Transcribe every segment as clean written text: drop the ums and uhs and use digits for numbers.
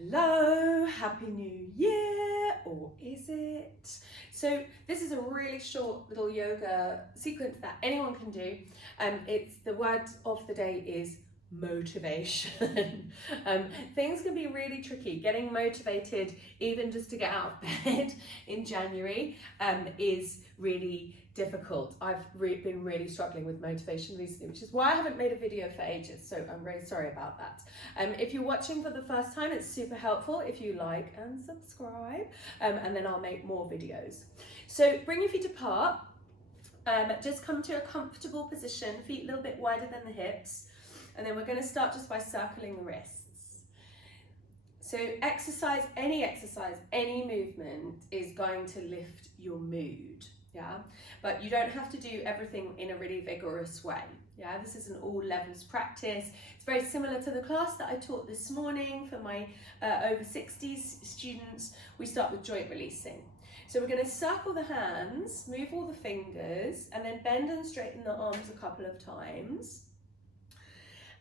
Hello, Happy New Year, or is it? So this is a really short little yoga sequence that anyone can do. It's the word of the day is motivation. Things can be really tricky. Getting motivated, even just to get out of bed in January, is really difficult. I've been really struggling with motivation recently, which is why I haven't made a video for ages, so I'm really sorry about that. If you're watching for the first time, it's super helpful if you like and subscribe, and then I'll make more videos. So bring your feet apart, just come to a comfortable position, feet a little bit wider than the hips, and then we're going to start just by circling the wrists. So any movement is going to lift your mood. Yeah, but you don't have to do everything in a really vigorous way. Yeah, this is an all levels practice. It's very similar to the class that I taught this morning for my over 60s students. We start with joint releasing. So we're going to circle the hands, move all the fingers, and then bend and straighten the arms a couple of times.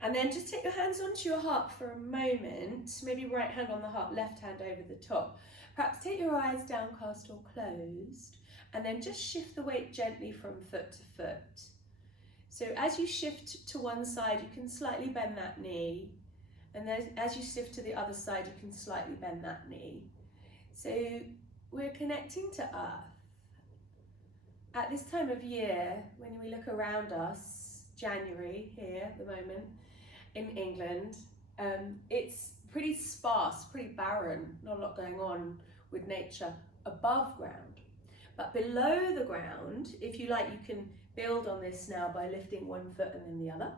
And then just take your hands onto your heart for a moment, maybe right hand on the heart, left hand over the top. Perhaps take your eyes downcast or closed. And then just shift the weight gently from foot to foot. So as you shift to one side, you can slightly bend that knee. And then as you shift to the other side, you can slightly bend that knee. So we're connecting to earth. At this time of year, when we look around us, January here at the moment in England, it's pretty sparse, pretty barren, not a lot going on with nature above ground. But below the ground, if you like, you can build on this now by lifting one foot and then the other.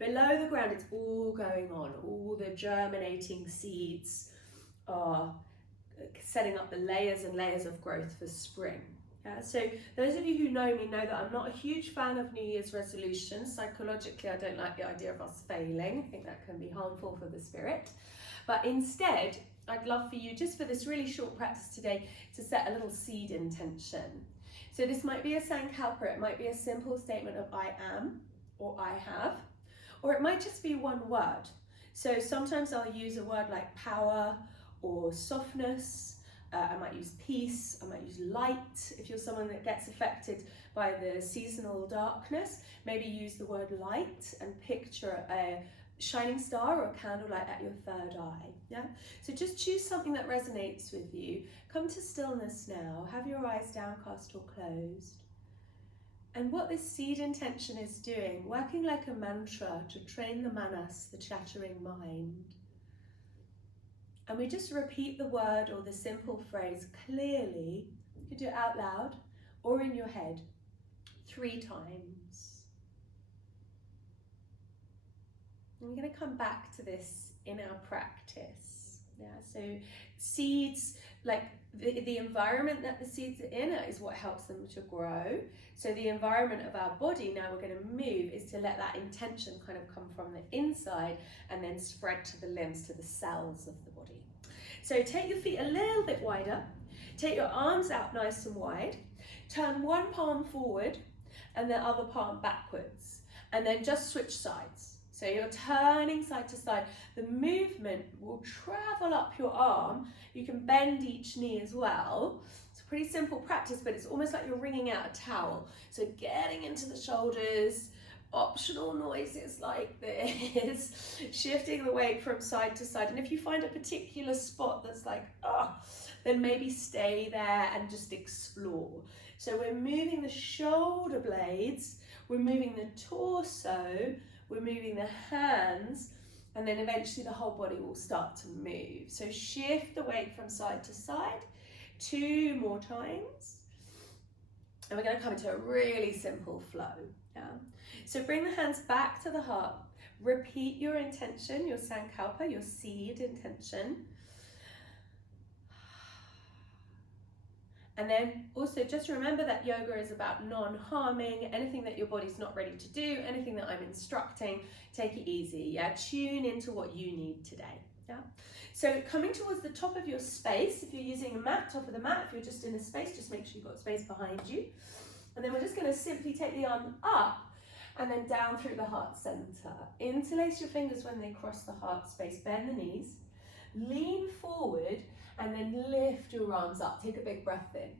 Below the ground, it's all going on. All the germinating seeds are setting up the layers and layers of growth for spring. So those of you who know me know that I'm not a huge fan of New Year's resolutions. Psychologically, I don't like the idea of us failing. I think that can be harmful for the spirit. But instead, I'd love for you, just for this really short practice today, to set a little seed intention. So this might be a sankalpa, it might be a simple statement of I am, or I have, or it might just be one word. So sometimes I'll use a word like power or softness. I might use peace, I might use light. If you're someone that gets affected by the seasonal darkness, maybe use the word light and picture a shining star or a candlelight at your third eye. Yeah, so just choose something that resonates with you. Come to stillness now. Have your eyes downcast or closed. And what this seed intention is doing, working like a mantra to train the manas, the chattering mind. And we just repeat the word or the simple phrase clearly. You can do it out loud or in your head 3 times. And we're going to come back to this in our practice. Yeah, so seeds, like the environment that the seeds are in is what helps them to grow. So the environment of our body, now we're going to move, is to let that intention kind of come from the inside and then spread to the limbs, to the cells of the body. So take your feet a little bit wider, take your arms out nice and wide, turn one palm forward and the other palm backwards, and then just switch sides. So you're turning side to side. The movement will travel up your arm. You can bend each knee as well. It's a pretty simple practice, but it's almost like you're wringing out a towel. So getting into the shoulders, optional noises like this, shifting the weight from side to side. And if you find a particular spot that's like, then maybe stay there and just explore. So we're moving the shoulder blades, we're moving the torso, we're moving the hands, and then eventually the whole body will start to move. So shift the weight from side to side 2 more times. And we're going to come into a really simple flow. Yeah. So bring the hands back to the heart. Repeat your intention, your sankalpa, your seed intention. And then also just remember that yoga is about non-harming. Anything that your body's not ready to do, anything that I'm instructing, take it easy. Yeah, tune into what you need today. Yeah. So coming towards the top of your space, if you're using a mat, top of the mat, if you're just in a space, just make sure you've got space behind you. And then we're just going to simply take the arm up and then down through the heart center. Interlace your fingers when they cross the heart space, bend the knees. Lean and then lift your arms up. Take a big breath in.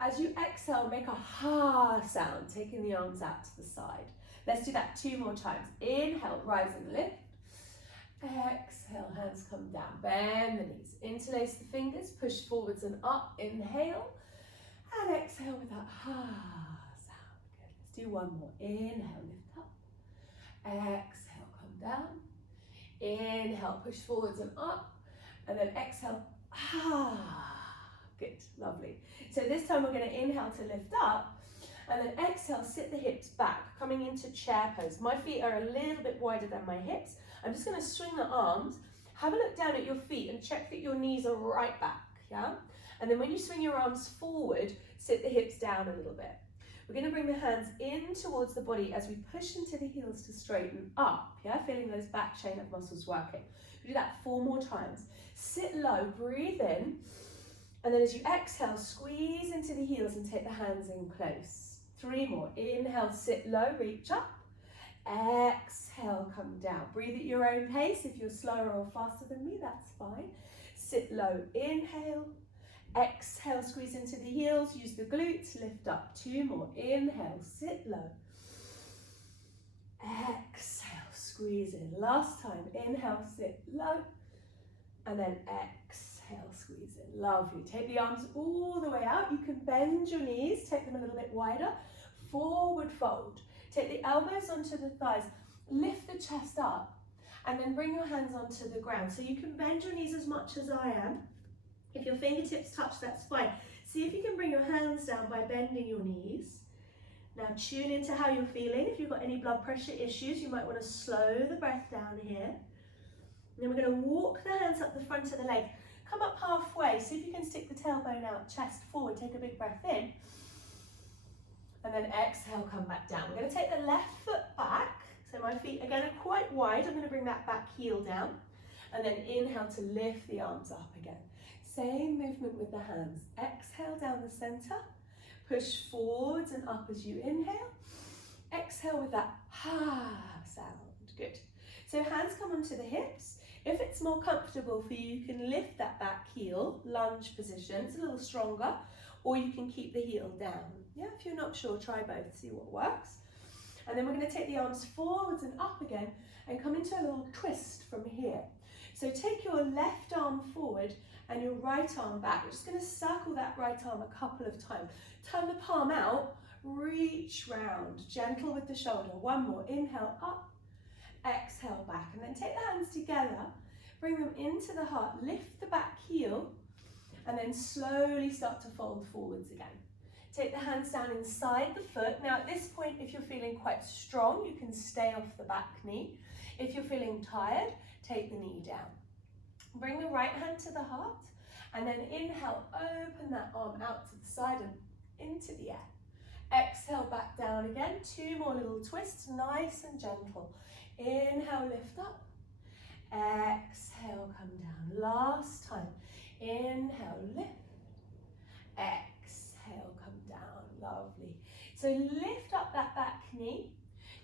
As you exhale, make a ha sound, taking the arms out to the side. Let's do that 2 more times. Inhale, rise and lift. Exhale, hands come down, bend the knees. Interlace the fingers, push forwards and up. Inhale, and exhale with that ha sound. Good. Let's do 1 more. Inhale, lift up. Exhale, come down. Inhale, push forwards and up. And then exhale, ah. Good, lovely. So this time we're going to inhale to lift up, and then exhale, sit the hips back, coming into chair pose. My feet are a little bit wider than my hips. I'm just going to swing the arms, have a look down at your feet and check that your knees are right back, yeah? And then when you swing your arms forward, sit the hips down a little bit. We're going to bring the hands in towards the body as we push into the heels to straighten up, yeah? Feeling those back chain of muscles working. We do that 4 more times. Sit low, breathe in. And then as you exhale, squeeze into the heels and take the hands in close. 3 more. Inhale, sit low, reach up. Exhale, come down. Breathe at your own pace. If you're slower or faster than me, that's fine. Sit low, inhale. Exhale, squeeze into the heels. Use the glutes, lift up. 2 more. Inhale, sit low. Exhale, squeeze in. Last time. Inhale, sit low. And then exhale, squeeze in. Lovely. Take the arms all the way out. You can bend your knees, take them a little bit wider. Forward fold. Take the elbows onto the thighs. Lift the chest up. And then bring your hands onto the ground. So you can bend your knees as much as I am. If your fingertips touch, that's fine. See if you can bring your hands down by bending your knees. Now tune into how you're feeling. If you've got any blood pressure issues, you might want to slow the breath down here. Then we're going to walk the hands up the front of the leg. Come up halfway. See if you can stick the tailbone out, chest forward. Take a big breath in. And then exhale, come back down. We're going to take the left foot back. So my feet again are quite wide. I'm going to bring that back heel down. And then inhale to lift the arms up again. Same movement with the hands. Exhale down the center. Push forwards and up as you inhale. Exhale with that ha sound. Good. So hands come onto the hips. If it's more comfortable for you, you can lift that back heel, lunge position. It's a little stronger, or you can keep the heel down. Yeah, if you're not sure, try both, see what works. And then we're going to take the arms forwards and up again and come into a little twist from here. So take your left arm forward and your right arm back. We're just going to circle that right arm a couple of times. Turn the palm out, reach round, gentle with the shoulder. 1 more, inhale up. Exhale back, and then take the hands together, bring them into the heart, lift the back heel, and then slowly start to fold forwards again. Take the hands down inside the foot. Now at this point, if you're feeling quite strong, you can stay off the back knee. If you're feeling tired, take the knee down. Bring the right hand to the heart, and then inhale, open that arm out to the side and into the air. Exhale back down again, 2 more little twists, nice and gentle. Inhale, lift up. Exhale, come down. Last time. Inhale, lift. Exhale, come down. Lovely. So lift up that back knee.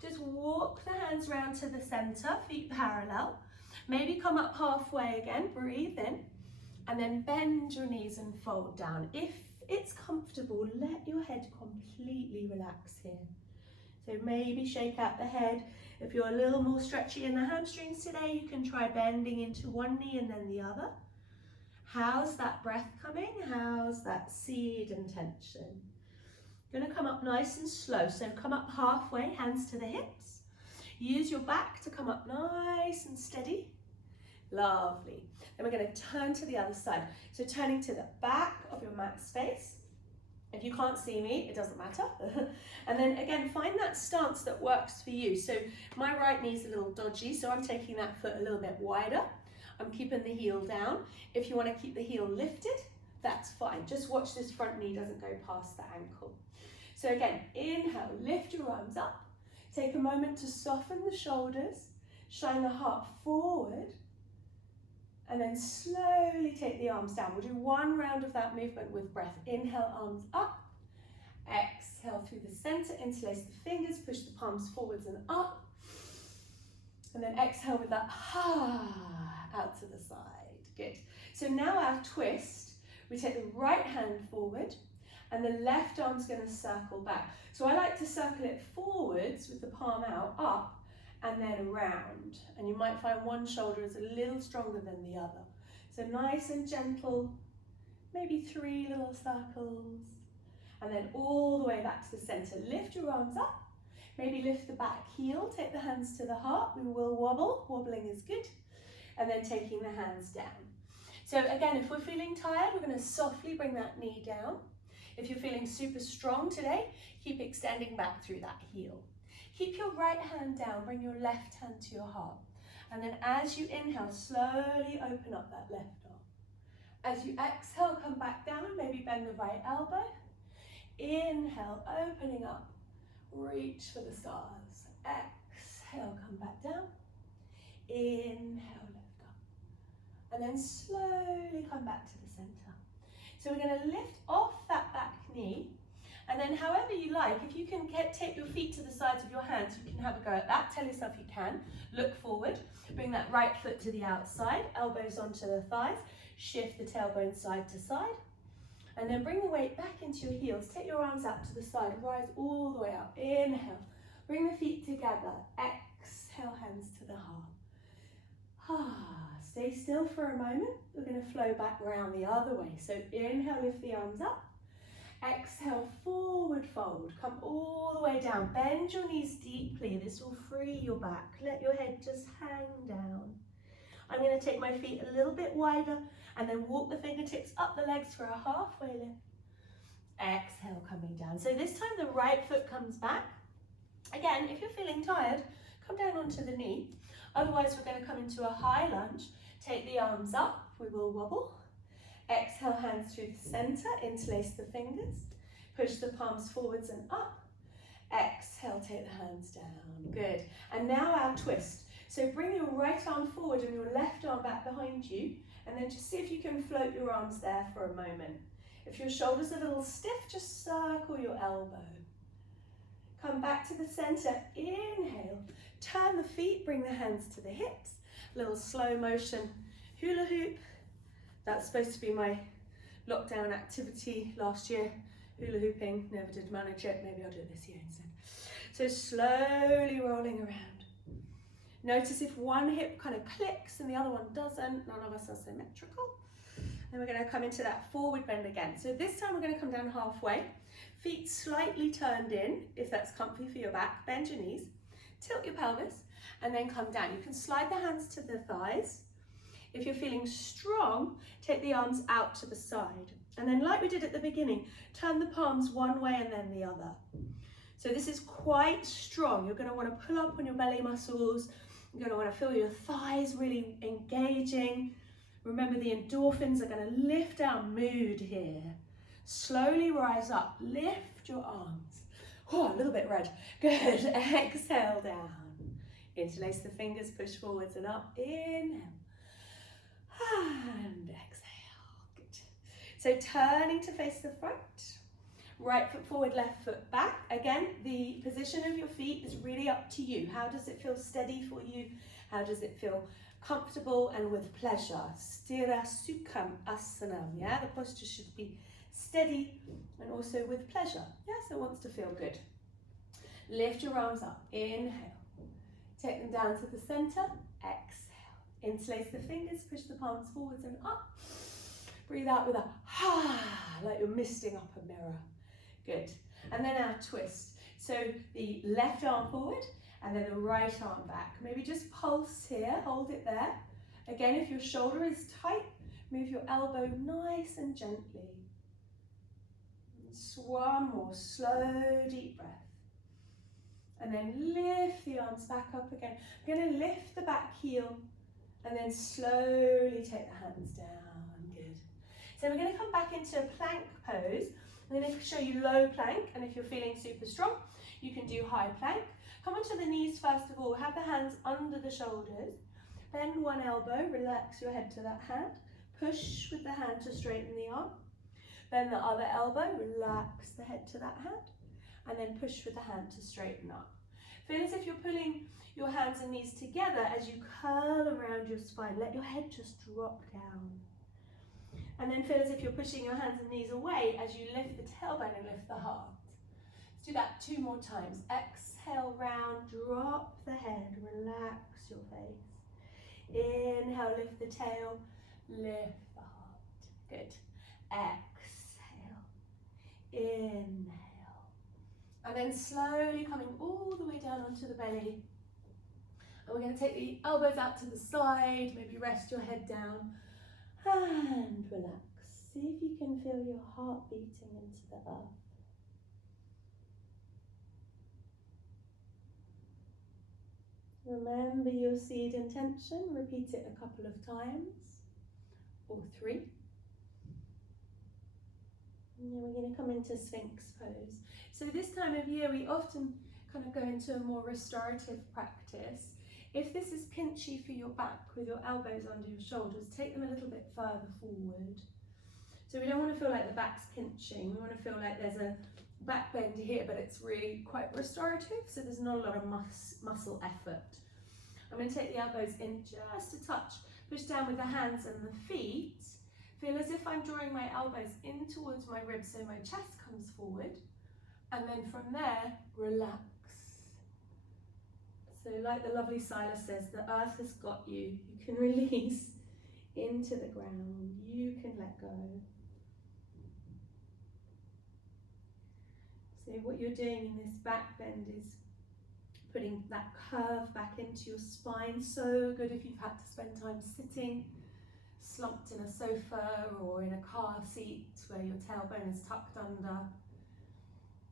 Just walk the hands round to the center, feet parallel. Maybe come up halfway again, breathe in. And then bend your knees and fold down. If it's comfortable, let your head completely relax here. So maybe shake out the head. If you're a little more stretchy in the hamstrings today, you can try bending into one knee and then the other. How's that breath coming? How's that seed and tension? Going to come up nice and slow. So come up halfway, hands to the hips. Use your back to come up nice and steady. Lovely. Then we're going to turn to the other side. So turning to the back of your mat space. If you can't see me, it doesn't matter. And then again, find that stance that works for you. So my right knee is a little dodgy, so I'm taking that foot a little bit wider. I'm keeping the heel down. If you want to keep the heel lifted, that's fine. Just watch this front knee doesn't go past the ankle. So again, inhale, lift your arms up. Take a moment to soften the shoulders, shine the heart forward, and then slowly take the arms down. We'll do 1 round of that movement with breath. Inhale, arms up. Exhale through the center, interlace the fingers, push the palms forwards and up. And then exhale with that ha out to the side. Good. So now our twist, we take the right hand forward and the left arm's going to circle back. So I like to circle it forwards with the palm out, up, and then around. And you might find one shoulder is a little stronger than the other. So nice and gentle, maybe 3 little circles. And then all the way back to the center. Lift your arms up, maybe lift the back heel, take the hands to the heart. We will wobble, wobbling is good. And then taking the hands down. So again, if we're feeling tired, we're going to softly bring that knee down. If you're feeling super strong today, keep extending back through that heel. Keep your right hand down, bring your left hand to your heart. And then as you inhale, slowly open up that left arm. As you exhale, come back down, maybe bend the right elbow. Inhale, opening up, reach for the stars. Exhale, come back down. Inhale, lift up. And then slowly come back to the center. So we're going to lift off that back knee, and then however you like, if you can take your feet to the sides of your hands, you can have a go at that. Tell yourself you can. Look forward, bring that right foot to the outside, elbows onto the thighs, shift the tailbone side to side, and then bring the weight back into your heels. Take your arms out to the side, rise all the way up. Inhale, bring the feet together. Exhale, hands to the heart. Stay still for a moment. We're going to flow back around the other way. So inhale, lift the arms up. Exhale, forward fold. Come all the way down. Bend your knees deeply. This will free your back. Let your head just hang down. I'm going to take my feet a little bit wider and then walk the fingertips up the legs for a halfway lift. Exhale, coming down. So this time the right foot comes back. Again, if you're feeling tired, come down onto the knee. Otherwise, we're going to come into a high lunge. Take the arms up, we will wobble. Exhale, hands through the center, interlace the fingers. Push the palms forwards and up. Exhale, take the hands down. Good. And now our twist. So bring your right arm forward and your left arm back behind you. And then just see if you can float your arms there for a moment. If your shoulder's a little stiff, just circle your elbow. Come back to the center. Inhale. Turn the feet, bring the hands to the hips. Little slow motion hula hoop. That's supposed to be my lockdown activity last year. Hula hooping, never did manage it. Maybe I'll do it this year instead. So slowly rolling around. Notice if one hip kind of clicks and the other one doesn't. None of us are symmetrical. Then we're going to come into that forward bend again. So this time we're going to come down halfway. Feet slightly turned in, if that's comfy for your back. Bend your knees. Tilt your pelvis and then come down. You can slide the hands to the thighs. If you're feeling strong, take the arms out to the side. And then like we did at the beginning, turn the palms one way and then the other. So this is quite strong. You're going to want to pull up on your belly muscles. You're going to want to feel your thighs really engaging. Remember, the endorphins are going to lift our mood here. Slowly rise up. Lift your arms. Oh, a little bit red. Good. Exhale down. Interlace the fingers, push forwards and up. Inhale. And exhale. Good. So turning to face the front. Right foot forward, left foot back. Again, the position of your feet is really up to you. How does it feel steady for you? How does it feel comfortable and with pleasure? Sthira Sukham Asanam. Yeah, the posture should be steady and also with pleasure. Yes, it wants to feel good. Lift your arms up. Inhale. Take them down to the center. Exhale. Interlace the fingers. Push the palms forwards and up. Breathe out with a like you're misting up a mirror. Good. And then our twist. So the left arm forward and then the right arm back. Maybe just pulse here. Hold it there. Again, if your shoulder is tight, move your elbow nice and gently. One more slow, deep breath. And then lift the arms back up again. I'm going to lift the back heel and then slowly take the hands down. Good. So we're going to come back into a plank pose. I'm going to show you low plank, and if you're feeling super strong, you can do high plank. Come onto the knees first of all. Have the hands under the shoulders. Bend one elbow, relax your head to that hand. Push with the hand to straighten the arm. Bend the other elbow, relax the head to that hand, and then push with the hand to straighten up. Feel as if you're pulling your hands and knees together as you curl around your spine. Let your head just drop down. And then feel as if you're pushing your hands and knees away as you lift the tailbone and lift the heart. Let's do that 2 more times. Exhale, round, drop the head, relax your face. Inhale, lift the tail, lift the heart. Good. Exhale, inhale. And then slowly coming all the way down onto the belly. And we're going to take the elbows out to the side, maybe rest your head down and relax. See if you can feel your heart beating into the earth. Remember your seed intention, repeat it a couple of times, or 3. And then we're going to come into Sphinx Pose. So this time of year we often kind of go into a more restorative practice. If this is pinchy for your back with your elbows under your shoulders, take them a little bit further forward. So we don't want to feel like the back's pinching, we want to feel like there's a back bend here, but it's really quite restorative, so there's not a lot of muscle effort. I'm going to take the elbows in just a touch, push down with the hands and the feet. Feel as if I'm drawing my elbows in towards my ribs so my chest comes forward, and then from there, relax. So like the lovely Silas says, the earth has got you. You can release into the ground, you can let go. So what you're doing in this back bend is putting that curve back into your spine. So good if you've had to spend time sitting, slumped in a sofa or in a car seat where your tailbone is tucked under.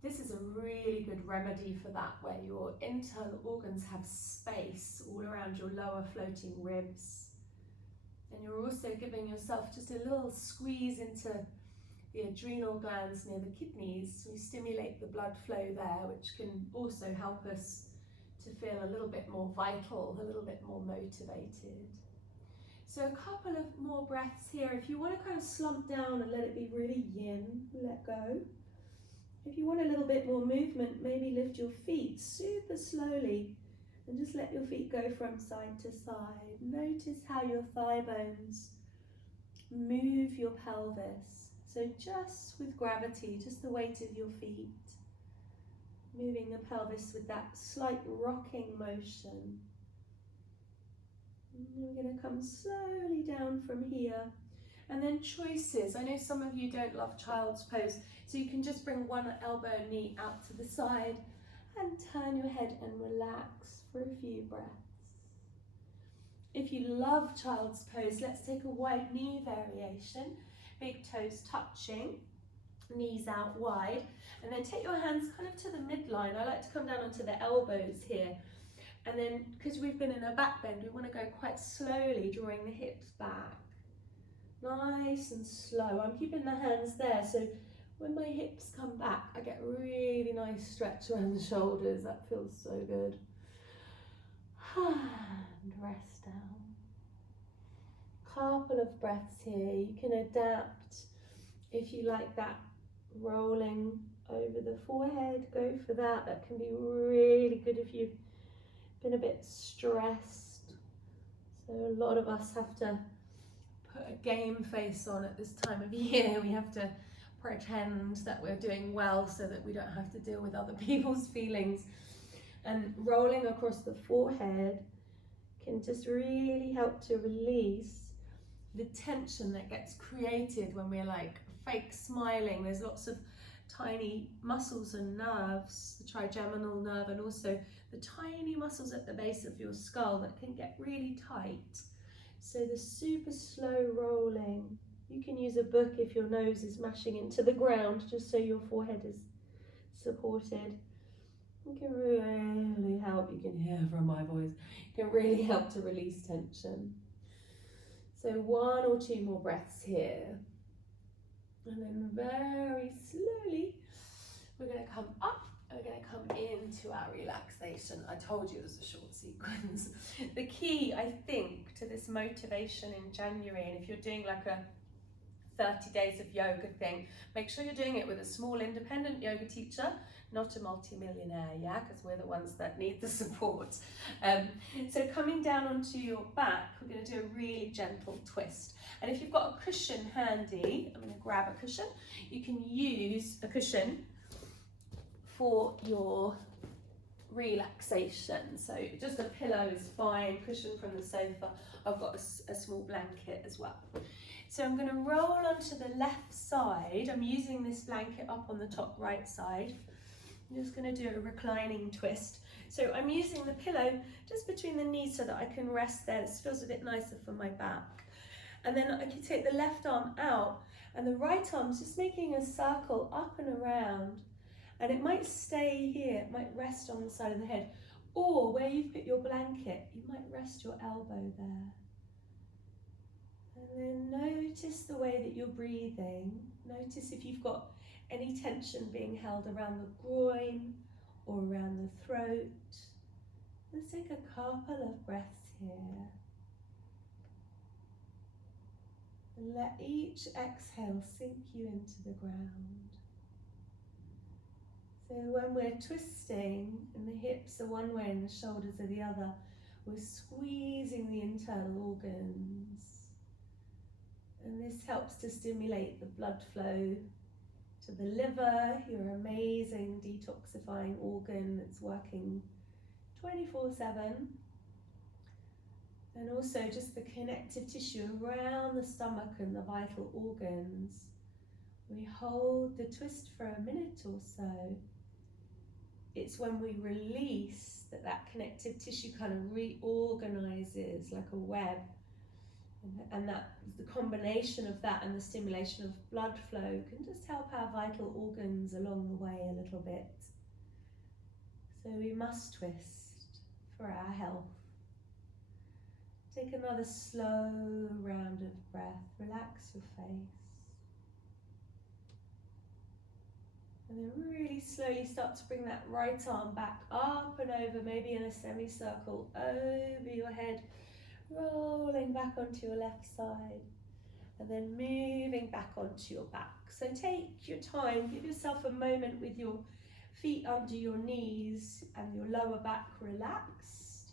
This is a really good remedy for that, where your internal organs have space all around your lower floating ribs. And you're also giving yourself just a little squeeze into the adrenal glands near the kidneys. We stimulate the blood flow there, which can also help us to feel a little bit more vital, a little bit more motivated. So a couple of more breaths here. If you want to kind of slump down and let it be really yin, let go. If you want a little bit more movement, maybe lift your feet super slowly and just let your feet go from side to side. Notice how your thigh bones move your pelvis. So just with gravity, just the weight of your feet, moving the pelvis with that slight rocking motion. And we're going to come slowly down from here. And then choices. I know some of you don't love child's pose, so you can just bring one elbow and knee out to the side and turn your head and relax for a few breaths. If you love child's pose, let's take a wide knee variation. Big toes touching, knees out wide, and then take your hands kind of to the midline. I like to come down onto the elbows here. And then, because we've been in a back bend, we want to go quite slowly, drawing the hips back. Nice and slow. I'm keeping the hands there, so when my hips come back, I get a really nice stretch around the shoulders. That feels so good. And rest down. Couple of breaths here. You can adapt if you like that rolling over the forehead. Go for that. That can be really good if you've been a bit stressed. So a lot of us have to put a game face on at this time of year. We have to pretend that we're doing well so that we don't have to deal with other people's feelings. And rolling across the forehead can just really help to release the tension that gets created when we're like fake smiling. There's lots of tiny muscles and nerves, the trigeminal nerve, and also the tiny muscles at the base of your skull that can get really tight. So the super slow rolling, you can use a book if your nose is mashing into the ground, just so your forehead is supported. It can really help, you can hear from my voice, it can really help to release tension. So 1 or 2 more breaths here. And then very slowly, we're going to come up and we're going to come into our relaxation. I told you it was a short sequence. The key, I think, to this motivation in January, and if you're doing like a 30 days of yoga thing. Make sure you're doing it with a small independent yoga teacher, not a multi-millionaire, yeah, because we're the ones that need the support. So coming down onto your back, we're going to do a really gentle twist. And if you've got a cushion handy, I'm going to grab a cushion. You can use a cushion for your relaxation. So just a pillow is fine, cushion from the sofa. I've got a small blanket as well. So I'm going to roll onto the left side. I'm using this blanket up on the top right side. I'm just going to do a reclining twist. So I'm using the pillow just between the knees so that I can rest there. This feels a bit nicer for my back. And then I can take the left arm out and the right arm's just making a circle up and around. And it might stay here, it might rest on the side of the head. Or where you've put your blanket, you might rest your elbow there. And then notice the way that you're breathing. Notice if you've got any tension being held around the groin or around the throat. Let's take a couple of breaths here. And let each exhale sink you into the ground. So when we're twisting and the hips are one way and the shoulders are the other, we're squeezing the internal organs. And this helps to stimulate the blood flow to the liver, your amazing detoxifying organ that's working 24/7. And also just the connective tissue around the stomach and the vital organs. We hold the twist for a minute or so. It's when we release that that connective tissue kind of reorganizes like a web. And that the combination of that and the stimulation of blood flow can just help our vital organs along the way a little bit. So we must twist for our health. Take another slow round of breath. Relax your face. And then really slowly start to bring that right arm back up and over, maybe in a semicircle over your head, rolling back onto your left side, and then moving back onto your back. So take your time, give yourself a moment with your feet under your knees and your lower back relaxed.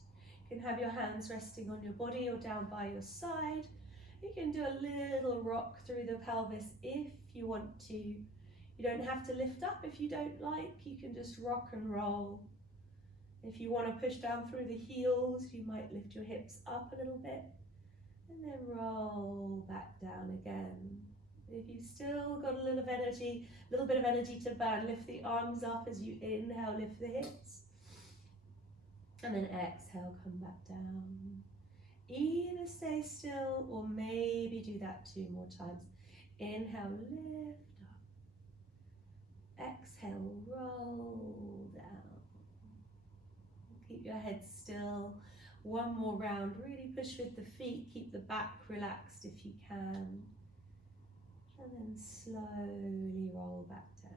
You can have your hands resting on your body or down by your side. You can do a little rock through the pelvis if you want to. You don't have to lift up if you don't like, you can just rock and roll. If you want to push down through the heels, you might lift your hips up a little bit and then roll back down again. If you've still got a little bit of energy to burn, lift the arms up as you inhale, lift the hips. And then exhale, come back down. Either stay still or maybe do that 2 more times. Inhale, lift up. Exhale, roll down. Keep your head still. 1 more round. Really push with the feet. Keep the back relaxed if you can. And then slowly roll back down.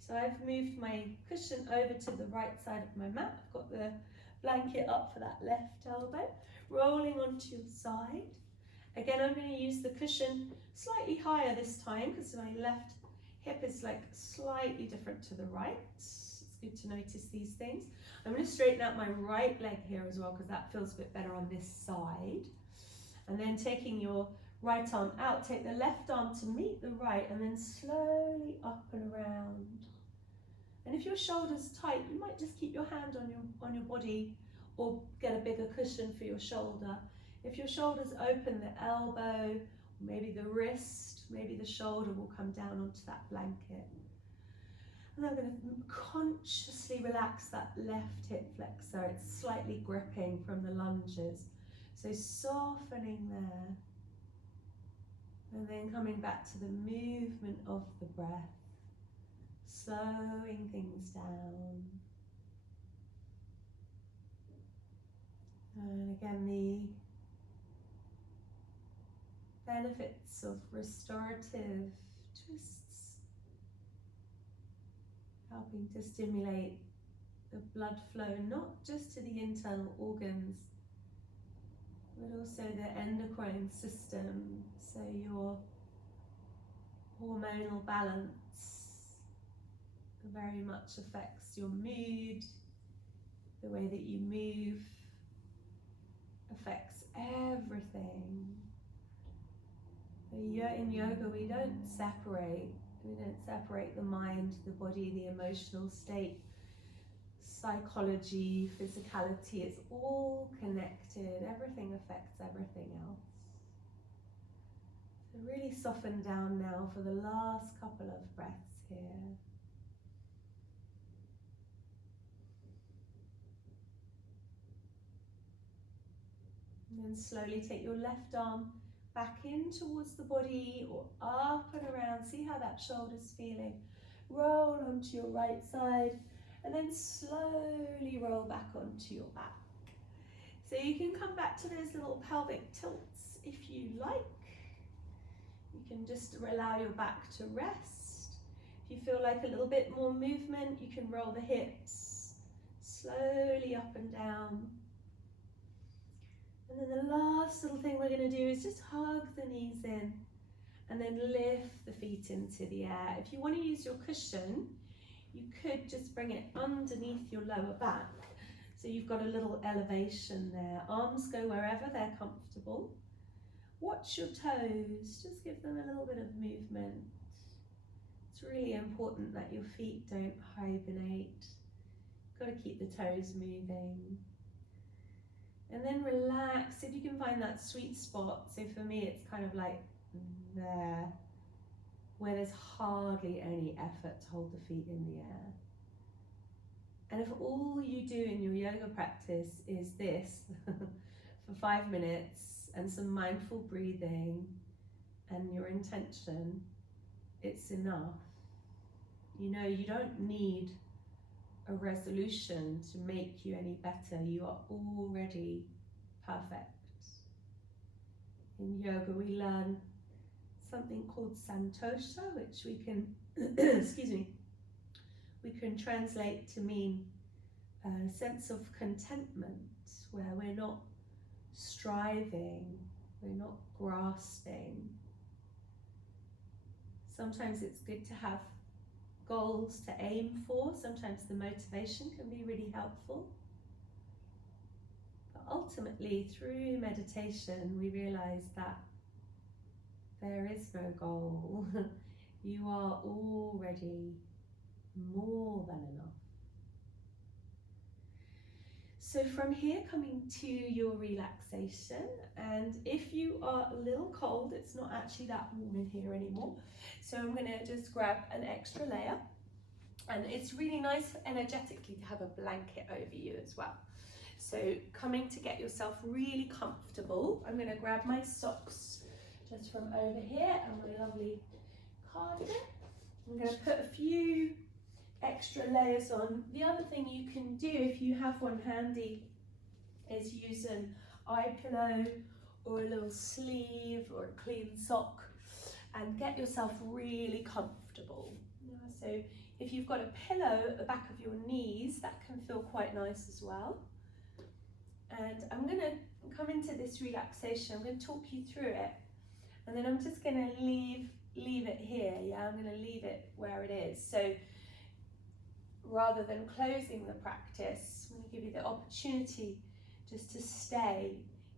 So I've moved my cushion over to the right side of my mat. I've got the blanket up for that left elbow. Rolling onto your side. Again, I'm going to use the cushion slightly higher this time because my left hip is like slightly different to the right. It's good to notice these things. I'm going to straighten out my right leg here as well because that feels a bit better on this side. And then taking your right arm out, take the left arm to meet the right and then slowly up and around. And if your shoulder's tight, you might just keep your hand on your body or get a bigger cushion for your shoulder. If your shoulder's open, the elbow, maybe the wrist, maybe the shoulder will come down onto that blanket. And I'm going to consciously relax that left hip flexor. It's slightly gripping from the lunges. So softening there. And then coming back to the movement of the breath. Slowing things down. And again, the benefits of restorative twists, helping to stimulate the blood flow, not just to the internal organs, but also the endocrine system. So So your hormonal balance very much affects your mood. The way that you move affects everything. In yoga, we don't separate the mind, the body, the emotional state, psychology, physicality. It's all connected. Everything affects everything else. So really soften down now for the last couple of breaths here. And then slowly take your left arm back in towards the body or up and around. See how that shoulder's feeling. Roll onto your right side and then slowly roll back onto your back. So you can come back to those little pelvic tilts if you like. You can just allow your back to rest. If you feel like a little bit more movement, you can roll the hips slowly up and down. And then the last little thing we're going to do is just hug the knees in and then lift the feet into the air. If you want to use your cushion, you could just bring it underneath your lower back. So you've got a little elevation there. Arms go wherever they're comfortable. Watch your toes, just give them a little bit of movement. It's really important that your feet don't hibernate. Got to keep the toes moving. And then relax, if you can find that sweet spot. So for me, it's kind of like there, where there's hardly any effort to hold the feet in the air. And if all you do in your yoga practice is this for 5 minutes and some mindful breathing and your intention, it's enough. You know, you don't need a resolution to make you any better. You are already perfect. In yoga we learn something called santosha, which we can excuse me, we can translate to mean a sense of contentment, where we're not striving, we're not grasping. Sometimes it's good to have goals to aim for. Sometimes the motivation can be really helpful. But ultimately, through meditation, we realize that there is no goal. You are already more than enough. So from here, coming to your relaxation, and if you are a little cold, it's not actually that warm in here anymore, so I'm going to just grab an extra layer, and it's really nice energetically to have a blanket over you as well. So coming to get yourself really comfortable, I'm going to grab my socks just from over here and my lovely cardigan. I'm going to put a few extra layers on. The other thing you can do, if you have one handy, is use an eye pillow or a little sleeve or a clean sock and get yourself really comfortable. So if you've got a pillow at the back of your knees, that can feel quite nice as well. And I'm going to come into this relaxation. I'm going to talk you through it, and then I'm just going to leave it here. Yeah, I'm going to leave it where it is. So rather than closing the practice, I'm going to give you the opportunity just to stay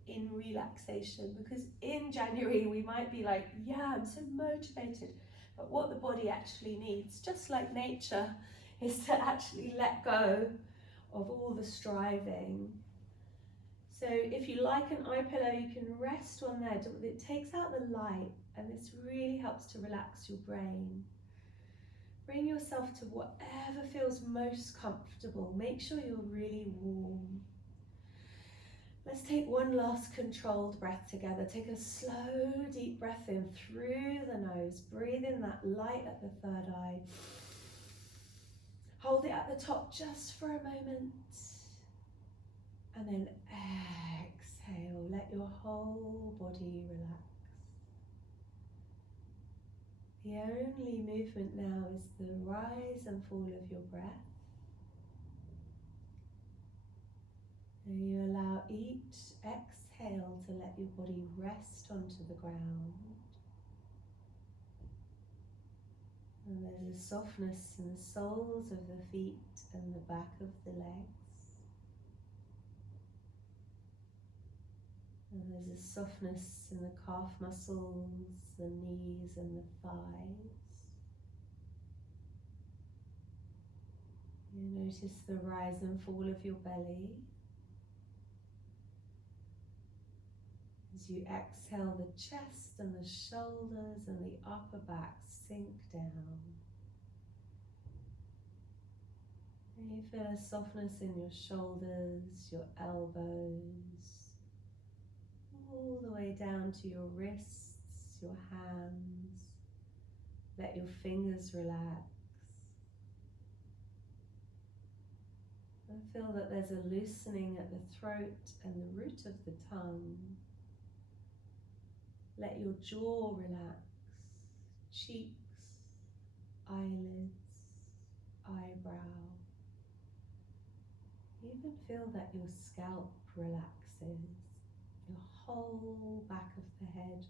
in relaxation, because in January we might be like, yeah, I'm so motivated, but what the body actually needs, just like nature, is to actually let go of all the striving. So if you like an eye pillow, you can rest on there. It takes out the light, and this really helps to relax your brain. Bring yourself to whatever feels most comfortable. Make sure you're really warm. Let's take one last controlled breath together. Take a slow, deep breath in through the nose. Breathe in that light at the third eye. Hold it at the top just for a moment. And then exhale. Let your whole body relax. The only movement now is the rise and fall of your breath. And you allow each exhale to let your body rest onto the ground. There's softness in the soles of the feet and the back of the legs. And there's a softness in the calf muscles, the knees and the thighs. You notice the rise and fall of your belly. As you exhale, the chest and the shoulders and the upper back sink down. And you feel a softness in your shoulders, your elbows, all the way down to your wrists, your hands. Let your fingers relax. And feel that there's a loosening at the throat and the root of the tongue. Let your jaw relax, cheeks, eyelids, eyebrow. Even feel that your scalp relaxes, your whole back of the head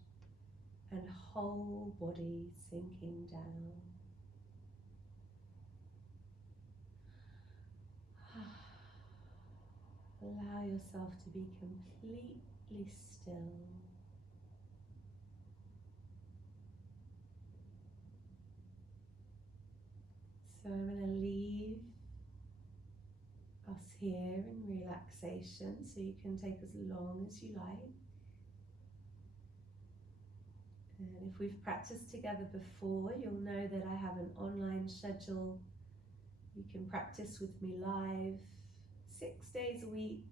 and whole body sinking down. Allow yourself to be completely still. So I'm going to leave us here in relaxation, so you can take as long as you like. And if we've practiced together before, you'll know that I have an online schedule. You can practice with me live 6 days a week.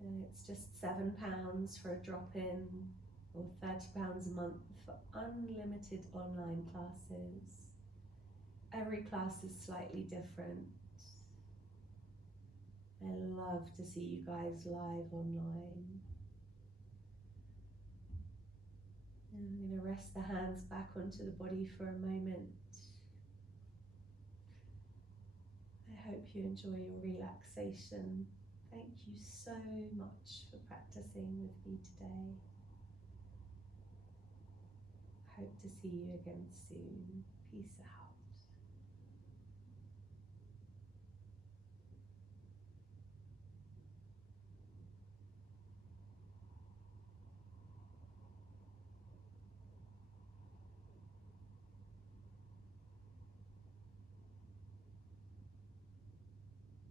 And it's just £7 for a drop-in or £30 a month for unlimited online classes. Every class is slightly different. I love to see you guys live online. And I'm going to rest the hands back onto the body for a moment. I hope you enjoy your relaxation. Thank you so much for practicing with me today. I hope to see you again soon.